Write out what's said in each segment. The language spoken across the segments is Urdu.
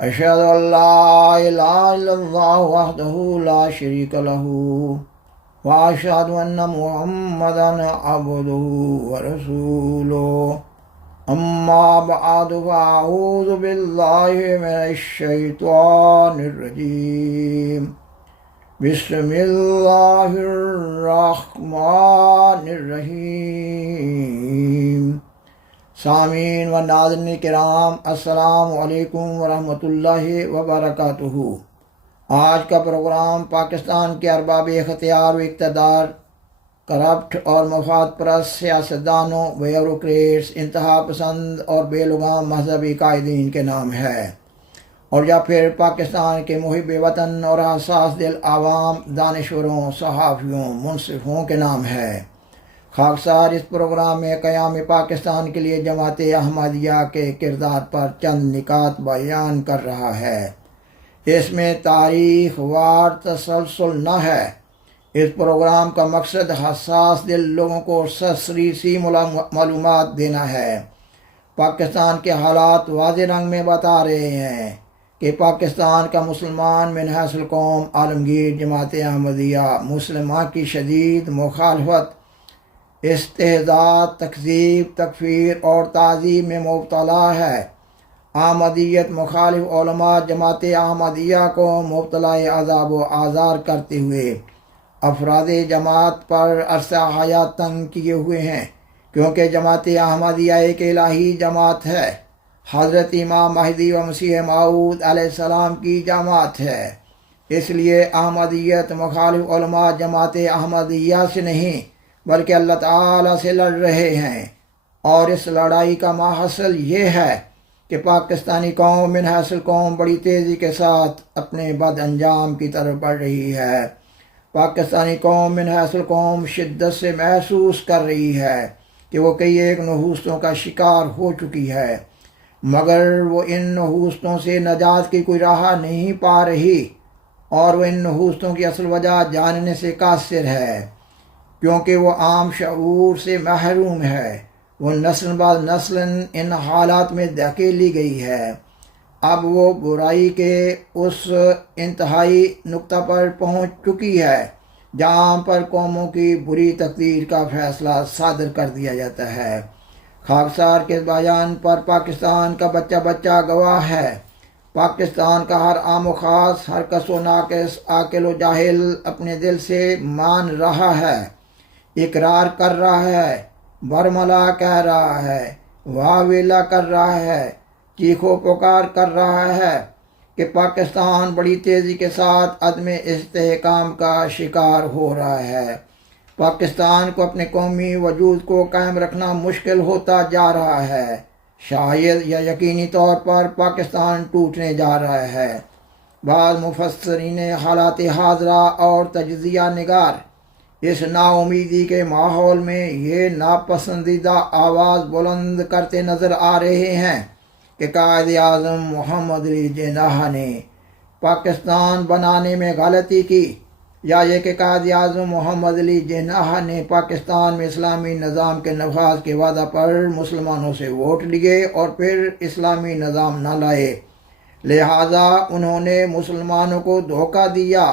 اشہد ان لا الہ الا اللہ وحدہ لا شریک لہ واشہد ان محمدا عبدہ ورسولہ اما بعد فاعوذ باللہ من الشیطان الرجیم بسم اللہ الرحمن الرحیم۔ سامعین و ناظرین کرام، السلام علیکم ورحمۃ اللہ وبرکاتہ۔ آج کا پروگرام پاکستان کے ارباب اختیار و اقتدار، کرپٹ اور مفاد پرست سیاستدانوں، بیوروکریٹس، انتہا پسند اور بے لگام مذہبی قائدین کے نام ہے، اور یا پھر پاکستان کے محب وطن اور حساس دل عوام، دانشوروں، صحافیوں، منصفوں کے نام ہے۔ خاکسار اس پروگرام میں قیام پاکستان کے لیے جماعت احمدیہ کے کردار پر چند نکات بیان کر رہا ہے۔ اس میں تاریخ وار تسلسل نہ ہے۔ اس پروگرام کا مقصد حساس دل لوگوں کو سرسری سی معلومات دینا ہے۔ پاکستان کے حالات واضح رنگ میں بتا رہے ہیں کہ پاکستان کا مسلمان من حیث القوم عالمگیر جماعت احمدیہ مسلمہ کی شدید مخالفت، استہزاء، تکذیب، تکفیر اور تعظیم میں مبتلا ہے۔ احمدیت مخالف علماء جماعت احمدیہ کو مبتلا عذاب و آزار کرتے ہوئے افراد جماعت پر عرصہ حیات تنگ کیے ہوئے ہیں، کیونکہ جماعت احمدیہ ایک الہی جماعت ہے، حضرت امام مہدی و مسیح موعود علیہ السلام کی جماعت ہے۔ اس لیے احمدیت مخالف علماء جماعت احمدیہ سے نہیں بلکہ اللہ تعالیٰ سے لڑ رہے ہیں، اور اس لڑائی کا ماحصل یہ ہے کہ پاکستانی قوم من حیث القوم بڑی تیزی کے ساتھ اپنے بد انجام کی طرف بڑھ رہی ہے۔ پاکستانی قوم من حیث القوم شدت سے محسوس کر رہی ہے کہ وہ کئی ایک نحوستوں کا شکار ہو چکی ہے، مگر وہ ان نحوستوں سے نجات کی کوئی راہ نہیں پا رہی، اور وہ ان نحوستوں کی اصل وجہ جاننے سے قاصر ہے، کیونکہ وہ عام شعور سے محروم ہے۔ وہ نسل بعد نسل ان حالات میں دھکیلی گئی ہے۔ اب وہ برائی کے اس انتہائی نقطہ پر پہنچ چکی ہے جہاں پر قوموں کی بری تقدیر کا فیصلہ صادر کر دیا جاتا ہے۔ خاکسار کے بیان پر پاکستان کا بچہ بچہ گواہ ہے۔ پاکستان کا ہر عام و خاص، ہر کس و ناقص، عاقل و جاہل اپنے دل سے مان رہا ہے، اقرار کر رہا ہے، برملا کہہ رہا ہے، واہ ویلا کر رہا ہے، چیخ و پکار کر رہا ہے کہ پاکستان بڑی تیزی کے ساتھ عدم استحکام کا شکار ہو رہا ہے۔ پاکستان کو اپنے قومی وجود کو قائم رکھنا مشکل ہوتا جا رہا ہے۔ شاید یا یقینی طور پر پاکستان ٹوٹنے جا رہا ہے۔ بعض مفسرین حالات حاضرہ اور تجزیہ نگار اس نا امیدی کے ماحول میں یہ ناپسندیدہ آواز بلند کرتے نظر آ رہے ہیں کہ قائد اعظم محمد علی جناح نے پاکستان بنانے میں غلطی کی، یا یہ کہ قائد اعظم محمد علی جناح نے پاکستان میں اسلامی نظام کے نفاذ کے وعدہ پر مسلمانوں سے ووٹ لیے اور پھر اسلامی نظام نہ لائے، لہذا انہوں نے مسلمانوں کو دھوکہ دیا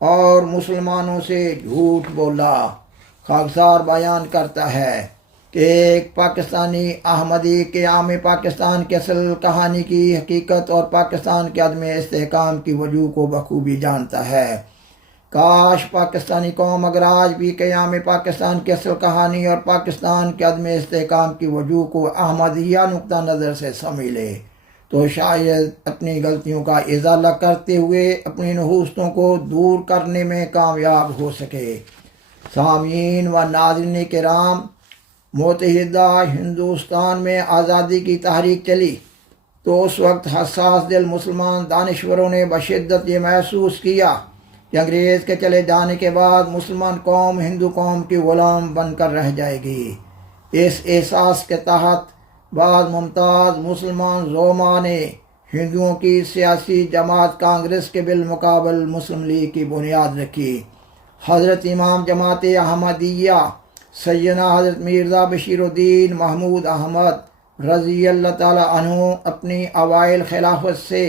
اور مسلمانوں سے جھوٹ بولا۔ خاکسار بیان کرتا ہے کہ ایک پاکستانی احمدی قیام پاکستان کی اصل کہانی کی حقیقت اور پاکستان کے عدم استحکام کی وجوہ کو بخوبی جانتا ہے۔ کاش پاکستانی قوم اگر آج بھی قیام پاکستان کی اصل کہانی اور پاکستان کے عدم استحکام کی وجوہ کو احمدیہ نقطہ نظر سے سمجھ لے تو شاید اپنی غلطیوں کا ازالہ کرتے ہوئے اپنی نحوستوں کو دور کرنے میں کامیاب ہو سکے۔ سامعین و ناظرین کرام، متحدہ ہندوستان میں آزادی کی تحریک چلی تو اس وقت حساس دل مسلمان دانشوروں نے بشدت یہ محسوس کیا کہ انگریز کے چلے جانے کے بعد مسلمان قوم ہندو قوم کی غلام بن کر رہ جائے گی۔ اس احساس کے تحت بعض ممتاز مسلمان زعما نے ہندوؤں کی سیاسی جماعت کانگریس کے بالمقابل مسلم لیگ کی بنیاد رکھی۔ حضرت امام جماعت احمدیہ سیدنا حضرت مرزا بشیر الدین محمود احمد رضی اللہ تعالی عنہ اپنی اوائل خلافت سے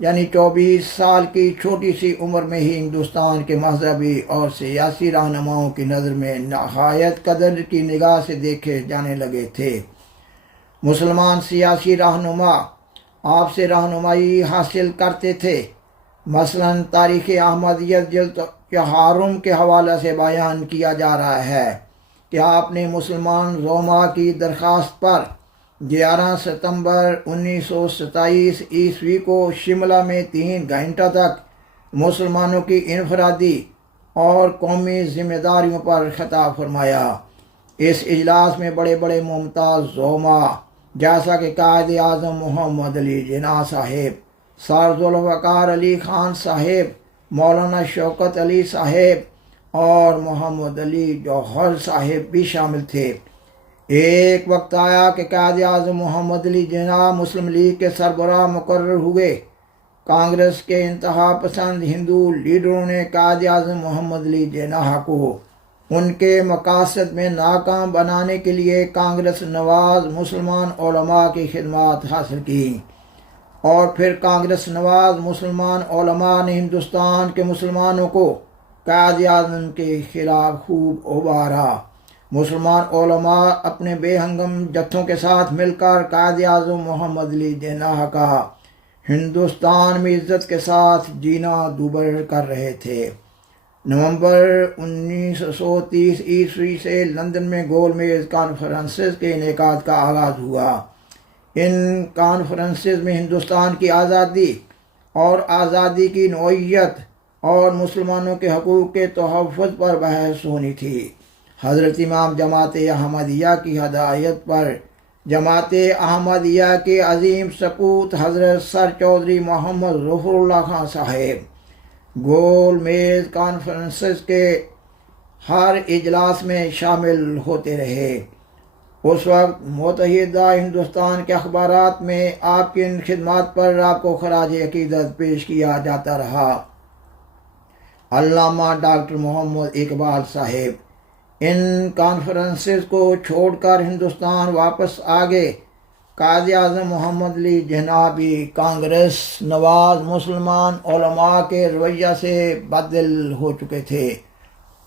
یعنی 24 سال کی چھوٹی سی عمر میں ہی ہندوستان کے مذہبی اور سیاسی رہنماؤں کی نظر میں نہایت قدر کی نگاہ سے دیکھے جانے لگے تھے۔ مسلمان سیاسی رہنما آپ سے رہنمائی حاصل کرتے تھے۔ مثلاً تاریخ احمدیت جلد چہارم کے حوالے سے بیان کیا جا رہا ہے کہ آپ نے مسلمان روما کی درخواست پر 11 ستمبر 1927 عیسوی کو شملہ میں 3 گھنٹہ تک مسلمانوں کی انفرادی اور قومی ذمہ داریوں پر خطاب فرمایا۔ اس اجلاس میں بڑے بڑے ممتاز زعما جیسا کہ قائد اعظم محمد علی جناح صاحب، سر ذوالفقار علی خان صاحب، مولانا شوکت علی صاحب اور محمد علی جوہر صاحب بھی شامل تھے۔ ایک وقت آیا کہ قائد اعظم محمد علی جناح مسلم لیگ کے سربراہ مقرر ہوئے۔ کانگریس کے انتہا پسند ہندو لیڈروں نے قائد اعظم محمد علی جناح کو ان کے مقاصد میں ناکام بنانے کے لیے کانگریس نواز مسلمان علماء کی خدمات حاصل کی، اور پھر کانگریس نواز مسلمان علماء نے ہندوستان کے مسلمانوں کو قائد اعظم کے خلاف خوب ابھارا۔ مسلمان علماء اپنے بے ہنگم جتھوں کے ساتھ مل کر قائد اعظم محمد علی جناح کا ہندوستان میں عزت کے ساتھ جینا دوبر کر رہے تھے۔ نومبر 1930 عیسوی سے لندن میں گول میز کانفرنسز کے انعقاد کا آغاز ہوا۔ ان کانفرنسز میں ہندوستان کی آزادی اور آزادی کی نوعیت اور مسلمانوں کے حقوق کے تحفظ پر بحث ہونی تھی۔ حضرت امام جماعت احمدیہ کی ہدایت پر جماعت احمدیہ کے عظیم سپوت حضرت سر چودھری محمد ظفر اللہ خان صاحب گول میز کانفرنسز کے ہر اجلاس میں شامل ہوتے رہے۔ اس وقت متحدہ ہندوستان کے اخبارات میں آپ کی ان خدمات پر آپ کو خراج عقیدت پیش کیا جاتا رہا۔ علامہ ڈاکٹر محمد اقبال صاحب ان کانفرنسز کو چھوڑ کر ہندوستان واپس آگے۔ قائد اعظم محمد علی جناح بھی کانگریس نواز مسلمان علماء کے رویہ سے بددل ہو چکے تھے،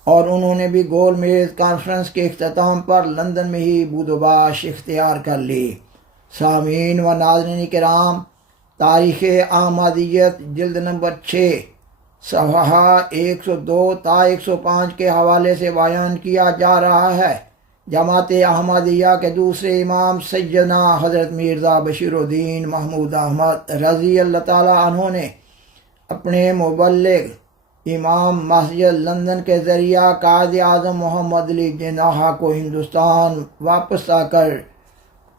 اور انہوں نے بھی گول میز کانفرنس کے اختتام پر لندن میں ہی بود و باش اختیار کر لی۔ سامعین و ناظرین کرام، تاریخ احمدیت جلد نمبر 6 صفحہ 102 تا 105 کے حوالے سے بیان کیا جا رہا ہے۔ جماعت احمدیہ کے دوسرے امام سیدنا حضرت مرزا بشیر الدین محمود احمد رضی اللہ تعالیٰ عنہ نے اپنے مبلغ امام مسجد لندن کے ذریعہ قائد اعظم محمد علی جناح کو ہندوستان واپس آ کر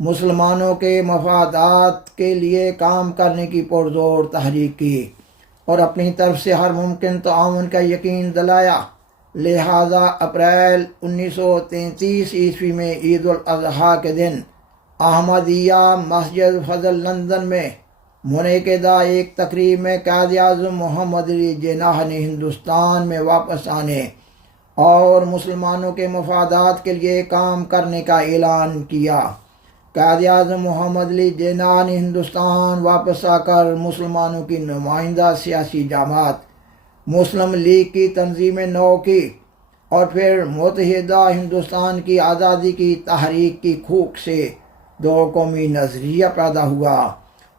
مسلمانوں کے مفادات کے لیے کام کرنے کی پرزور تحریک کی اور اپنی طرف سے ہر ممکن تعاون کا یقین دلایا۔ لہذا اپریل 1933 عیسوی میں عید الاضحیٰ کے دن احمدیہ مسجد فضل لندن میں منعقدہ ایک تقریب میں قائد اعظم محمد علی جناح نے ہندوستان میں واپس آنے اور مسلمانوں کے مفادات کے لیے کام کرنے کا اعلان کیا۔ قائد اعظم محمد علی جناح نے ہندوستان واپس آ کر مسلمانوں کی نمائندہ سیاسی جماعت مسلم لیگ کی تنظیم نو کی، اور پھر متحدہ ہندوستان کی آزادی کی تحریک کی کھوک سے دو قومی نظریہ پیدا ہوا،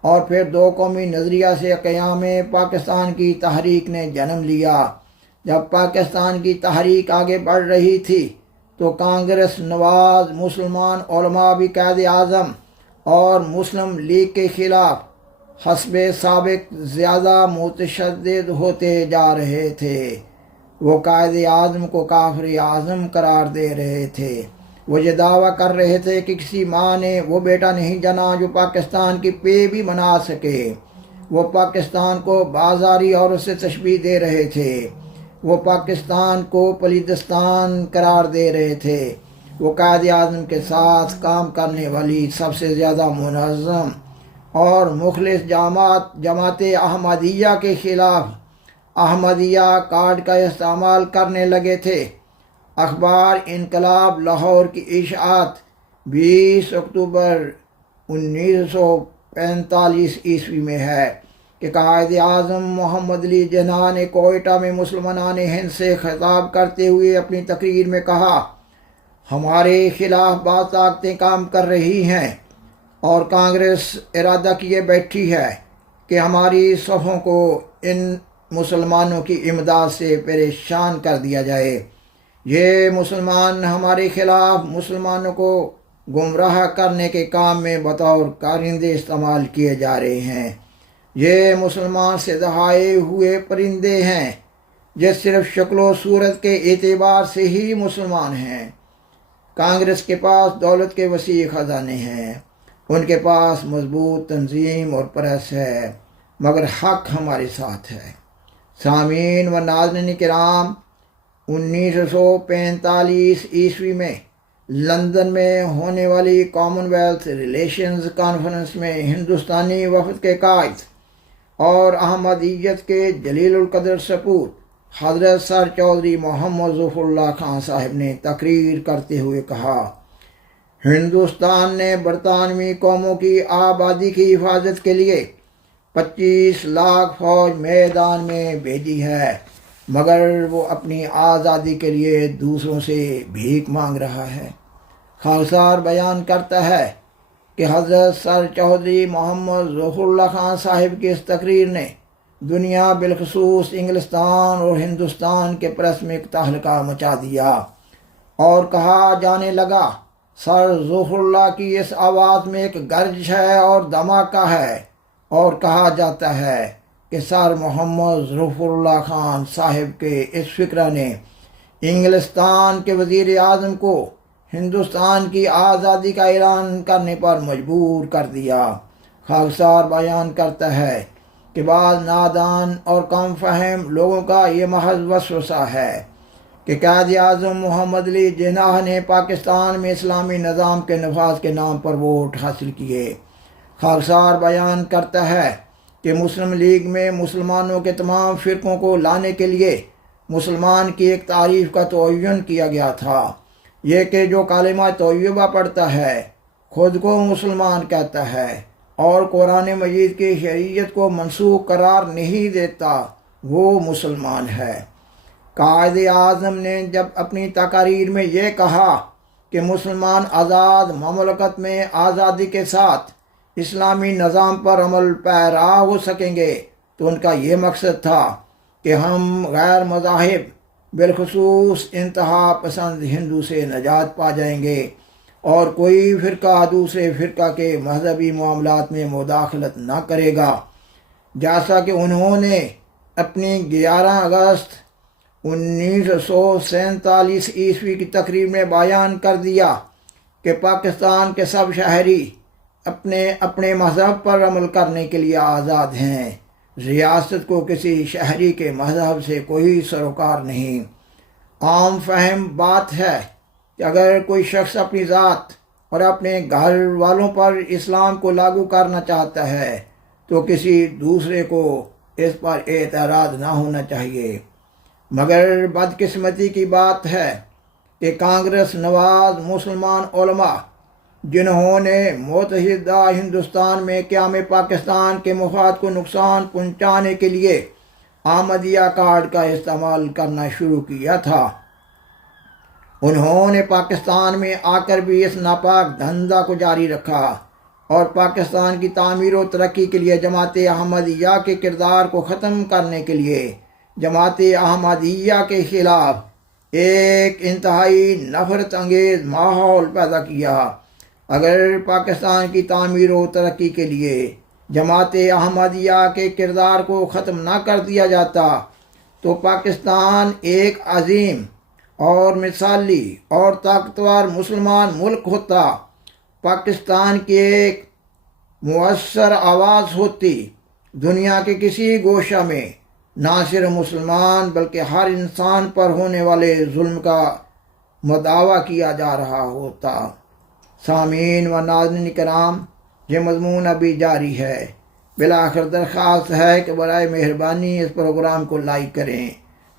اور پھر دو قومی نظریہ سے قیام پاکستان کی تحریک نے جنم لیا۔ جب پاکستان کی تحریک آگے بڑھ رہی تھی تو کانگریس نواز مسلمان علماء بھی قائد اعظم اور مسلم لیگ کے خلاف حسب سابق زیادہ متشدد ہوتے جا رہے تھے۔ وہ قائد اعظم کو کافر اعظم قرار دے رہے تھے۔ وہ یہ دعویٰ کر رہے تھے کہ کسی ماں نے وہ بیٹا نہیں جنا جو پاکستان کی پے بھی بنا سکے۔ وہ پاکستان کو بازاری عورت سے تشبیہ دے رہے تھے۔ وہ پاکستان کو پلیدستان قرار دے رہے تھے۔ وہ قائد اعظم کے ساتھ کام کرنے والی سب سے زیادہ منظم اور مخلص جماعت احمدیہ کے خلاف احمدیہ کارڈ کا استعمال کرنے لگے تھے۔ اخبار انقلاب لاہور کی اشاعت 20 اکتوبر 1945 عیسوی میں ہے کہ قائد اعظم محمد علی جناح نے کوئٹہ میں مسلمانان ہند سے خطاب کرتے ہوئے اپنی تقریر میں کہا، ہمارے خلاف بعض طاقتیں کام کر رہی ہیں اور کانگریس ارادہ کیے بیٹھی ہے کہ ہماری صفوں کو ان مسلمانوں کی امداد سے پریشان کر دیا جائے۔ یہ مسلمان ہمارے خلاف مسلمانوں کو گمراہ کرنے کے کام میں بطور کارندے استعمال کیے جا رہے ہیں۔ یہ مسلمان سے دہائے ہوئے پرندے ہیں جو صرف شکل و صورت کے اعتبار سے ہی مسلمان ہیں۔ کانگریس کے پاس دولت کے وسیع خزانے ہیں، ان کے پاس مضبوط تنظیم اور پریس ہے، مگر حق ہمارے ساتھ ہے۔ سامعین و ناظرین کرام، 1945 عیسوی میں لندن میں ہونے والی کامن ویلتھ ریلیشنز کانفرنس میں ہندوستانی وفد کے قائد اور احمدیت کے جلیل القدر سپوت حضرت سر چودھری محمد ظفر اللہ خان صاحب نے تقریر کرتے ہوئے کہا، ہندوستان نے برطانوی قوموں کی آبادی کی حفاظت کے لیے 25 لاکھ فوج میدان میں بھیجی ہے، مگر وہ اپنی آزادی کے لیے دوسروں سے بھیک مانگ رہا ہے۔ خاکسار بیان کرتا ہے کہ حضرت سر چودھری محمد ظفر اللہ خان صاحب کی اس تقریر نے دنیا بالخصوص انگلستان اور ہندوستان کے پریس میں ایک تہلکہ مچا دیا، اور کہا جانے لگا سر ظفر اللہ کی اس آواز میں ایک گرج ہے اور دھماکہ ہے، اور کہا جاتا ہے کہ سر محمد ظفر اللہ خان صاحب کے اس فکرہ نے انگلستان کے وزیر اعظم کو ہندوستان کی آزادی کا اعلان کرنے پر مجبور کر دیا۔ خاکسار بیان کرتا ہے کہ بعض نادان اور کم فہم لوگوں کا یہ محض وسوسہ ہے کہ قائد اعظم محمد علی جناح نے پاکستان میں اسلامی نظام کے نفاذ کے نام پر ووٹ حاصل کیے۔ خاکسار بیان کرتا ہے کہ مسلم لیگ میں مسلمانوں کے تمام فرقوں کو لانے کے لیے مسلمان کی ایک تعریف کا تعین کیا گیا تھا، یہ کہ جو کلمہ طیبہ پڑھتا ہے خود کو مسلمان کہتا ہے اور قرآن مجید کی شریعت کو منسوخ قرار نہیں دیتا، وہ مسلمان ہے۔ قائد اعظم نے جب اپنی تقاریر میں یہ کہا کہ مسلمان آزاد مملکت میں آزادی کے ساتھ اسلامی نظام پر عمل پیرا ہو سکیں گے، تو ان کا یہ مقصد تھا کہ ہم غیر مذاہب بالخصوص انتہا پسند ہندو سے نجات پا جائیں گے اور کوئی فرقہ دوسرے فرقہ کے مذہبی معاملات میں مداخلت نہ کرے گا، جیسا کہ انہوں نے اپنی 11 اگست 1947 عیسوی کی تقریر میں بیان کر دیا کہ پاکستان کے سب شہری اپنے مذہب پر عمل کرنے کے لیے آزاد ہیں، ریاست کو کسی شہری کے مذہب سے کوئی سروکار نہیں۔ عام فہم بات ہے کہ اگر کوئی شخص اپنی ذات اور اپنے گھر والوں پر اسلام کو لاگو کرنا چاہتا ہے تو کسی دوسرے کو اس پر اعتراض نہ ہونا چاہیے، مگر بدقسمتی کی بات ہے کہ کانگریس نواز مسلمان علماء جنہوں نے متحدہ ہندوستان میں قیام پاکستان کے مفاد کو نقصان پہنچانے کے لیے احمدیہ کارڈ کا استعمال کرنا شروع کیا تھا، انہوں نے پاکستان میں آ کر بھی اس ناپاک دھندا کو جاری رکھا اور پاکستان کی تعمیر و ترقی کے لیے جماعت احمدیہ کے کردار کو ختم کرنے کے لیے جماعت احمدیہ کے خلاف ایک انتہائی نفرت انگیز ماحول پیدا کیا۔ اگر پاکستان کی تعمیر و ترقی کے لیے جماعت احمدیہ کے کردار کو ختم نہ کر دیا جاتا تو پاکستان ایک عظیم اور مثالی اور طاقتور مسلمان ملک ہوتا، پاکستان کی ایک مؤثر آواز ہوتی، دنیا کے کسی گوشہ میں نہ صرف مسلمان بلکہ ہر انسان پر ہونے والے ظلم کا مداوع کیا جا رہا ہوتا۔ سامعین و ناظرین کرام، یہ مضمون ابھی جاری ہے۔ بالآخر درخواست ہے کہ برائے مہربانی اس پروگرام کو لائک کریں،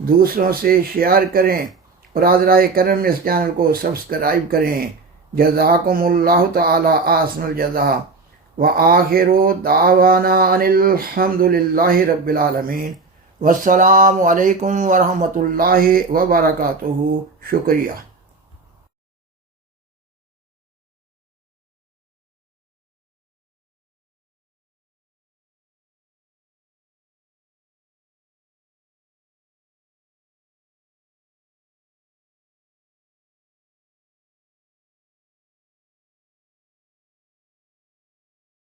دوسروں سے شیئر کریں اور حضرائے کرم اس چینل کو سبسکرائب کریں۔ جزاکم اللہ تعالی احسن الجزا۔ وآخر دعوانا ان الحمد للہ رب العالمین۔ والسلام علیکم ورحمۃ اللہ وبرکاتہ۔ شکریہ۔